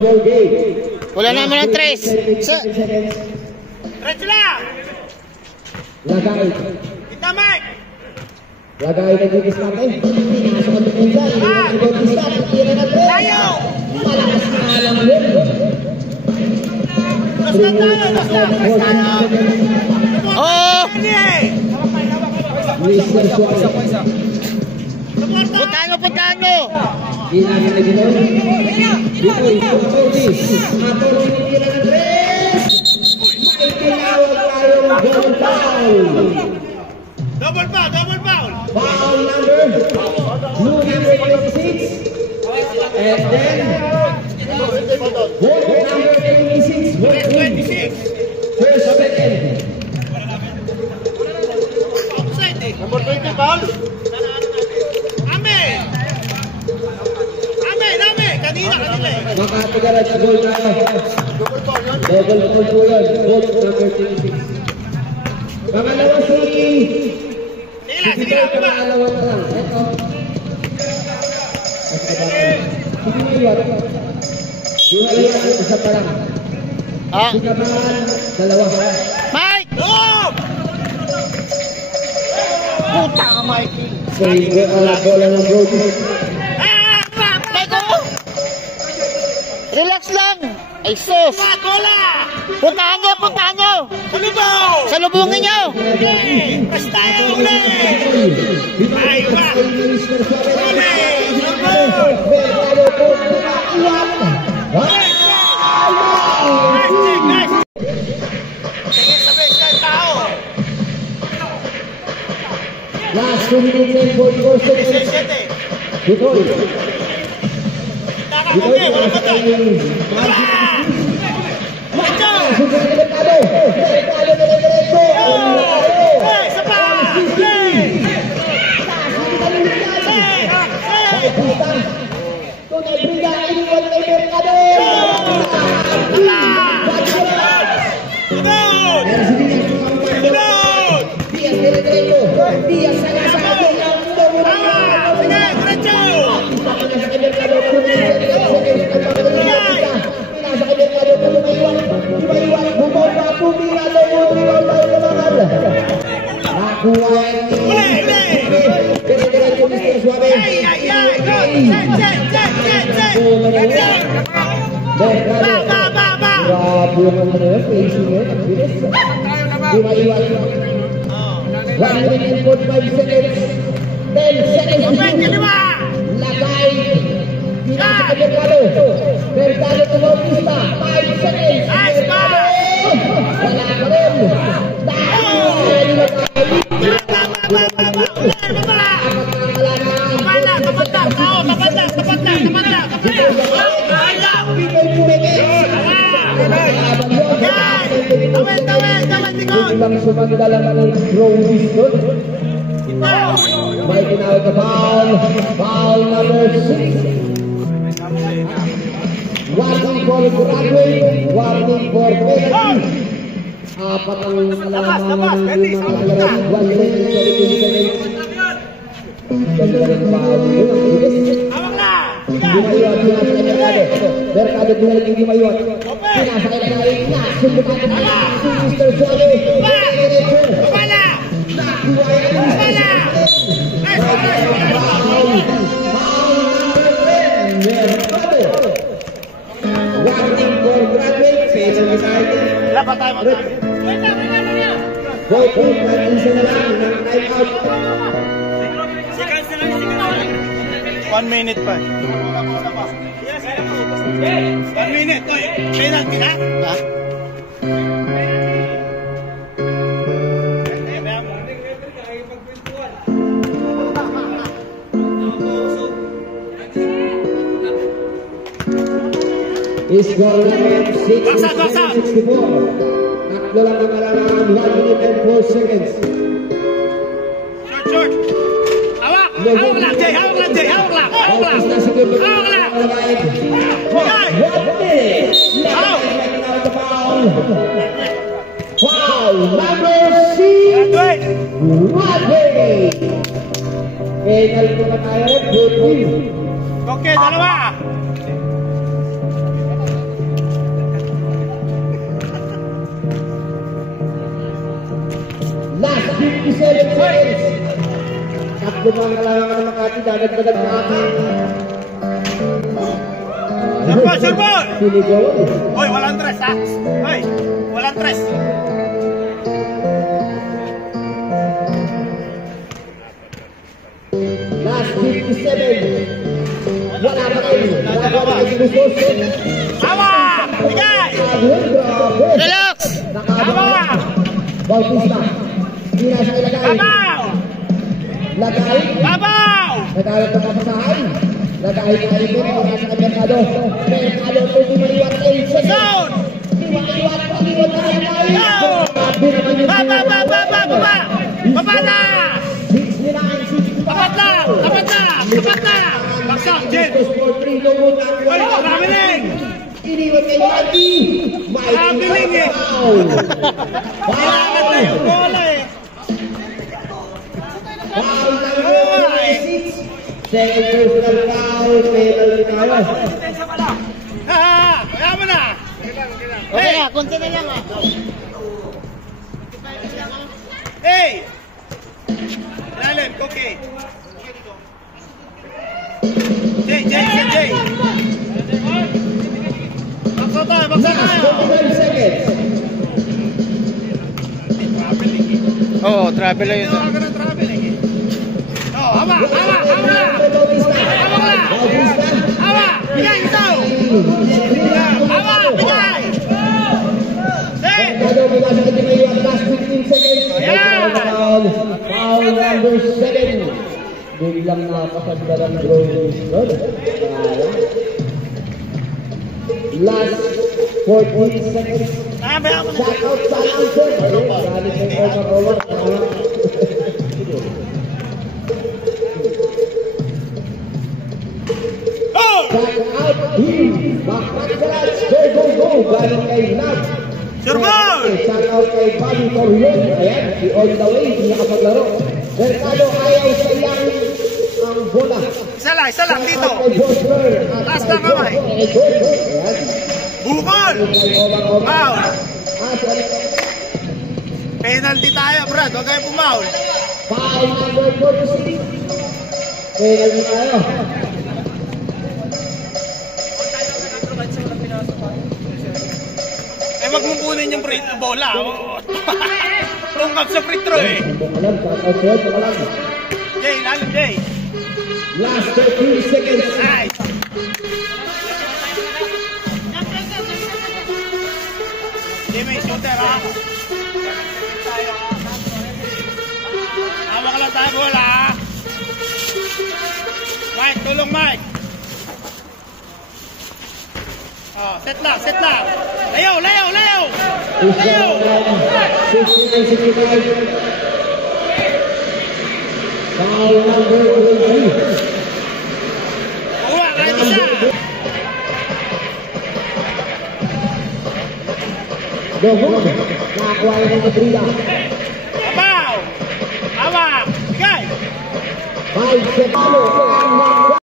Wala naman ng 3. Diretso lang! Lagay. Kita, Mike! Lagay na dito sa atin. Pinasok ang pinsan. Tira na 3. Tayo! Malakas na alam mo. Basta tayo! Basta tayo! Oh! Mr. Suarez. Puntahan nyo! Ginagawa na ginawa. Dito, Mator sinitira na 3. May tinawag tayong double foul. Double foul! Foul number 26. And then vote number 26. 26! First, second. Number 20, foul! Amen! Kanina eh! Makatigaran sa goal na. Double foul po yun. Vote number 26. Pangalawa si... Sige lang! Pangalawa pa lang. Ito. Sige Maywat. Isa pa lang. Sikaban, dalawa. Mike! Boom! Puta ka, Mike! Sige, bola ng Brody. Mike, oh! Relax lang! Ay, sus! Bola! Puntahan nyo! Salubong! Salubungin nyo! Basta tayo ulit! Ay, ba? Ulit! Sige, sabi sa tao! Last 2 minutes and 44 seconds. 17! Bitoy. Taka mo niya! Wala pa tayo! Mercado. Isa pa! Tunay brida, iniwan kay Mercado. Diaz dire-diretso. Diaz sagasagad. Sige, diretso! Pinasa kay Mercado. Pinasa kay Mercado. Lumaywat. Bumol pa. Pumira. Nakuha dire-diretso Mr. Suarez. Grabe yung mga facing yun. Ang bilis. Lumaywat. 1 minute and 45 seconds. 10 seconds to shoot. Lagay. Pinasa kay Mercado. Mercado to Bautista. 5 seconds. Wala pa rin. Biglang sumandala ng Rose doon. May tinawag na foul. Foul number 6. Warning for Broadway. Warning for penalty. Apat ang alamangan ng mga kalaro. 1 minute and 22 seconds. Gumayuat, pinasa kay Mercado. Mercado pinalik yung Gumayuat. Pinasa kay Mercado. Nasubukan si Mr. Suarez. Bala! Warning for Broadway. Penalty tayo. Dapat tayo mag-time. Vote at isa na lang ng time out. 1 minute pa. 1 minute. Penalty na? Ha? Score naman 6:64. Tatlo lang ang alamangan. 1 minute and 4 seconds. Short. Hawak lang, Jay. Hawak lang. Foul number 6. Broadway. Penalty na tayo. Good win. Okay, dalawa. seconds. Tatlo mga kailangan ng Makati, dadagdagan ng Makati. Serbol! Sinigaw. Hoy, walang tres ha? Hoy, walang tres. Last 57. Wala pa kayo. Wala pa kayo. Tawa! Bigay! Relax. Tawa! Bautista. Hindi na siya ilagay. Babaw! Lagay. Babaw! Nagayot ng kapasahan. Lagay na ito. Hindi na siya Mercado. Mercado ito di maliwat kayo. Zone! Maliwat. Maliwat na lagay. Baba! Baba na! Tapat na! Tapat na! Tapat na! Baksak, Jen! Hoy, traveling! Iniwan kayo lagi. Traveling eh! Kailangan na yung bola eh! Second personal foul, penalty tayo. Ha! Kaya mo na! Okay na, konti na lang ah. Hey! Lalim, okay. Jay! Baksa tayo! 45 seconds. Traveling eh. Oo, travel lang yun. Kailangan ka ng traveling eh. Oh, hawa! Hawa! Bigay ito! Hawa! Bigay! Hey! Last 15 seconds. Foul number 7. Biglang nakapagdala ng drawing score. Last 14 seconds. Bayaw mo na! Shout out sa announcer. Galit ng over. Oh! Shout out team. Bakbakarats. Go. Galing kay Lab. Surbol! Shout out kay Bobby Torreon. Ayan, si all the way, hindi nakapaglaro. Mercado ayaw sa iyang ang bola. Isa lang dito. Shout out kay Bosler. Taas na kamay. Ayan. Bukol! Kay Omar. Foul! Sorry. Penalty tayo, Brad. Huwag kayo pumaul. Foul number 46. Penalty tayo. Wag mong kunin yung bola. Tungkap sa free throw eh. Alam, shout out sa'yo, alam. Jay, lalim Jay. Last 13 seconds. Nice. Jimmy, shooter ha. Hawak lang tayo bola ha. Mike, tulong Mike. Oh, set lang. Layo! 69-65. Foul number 20. Uwa, kahit isa. Dogon, nakakuha yun ng Madrida. Abaw! Hawak! Bigay! 5 seconds.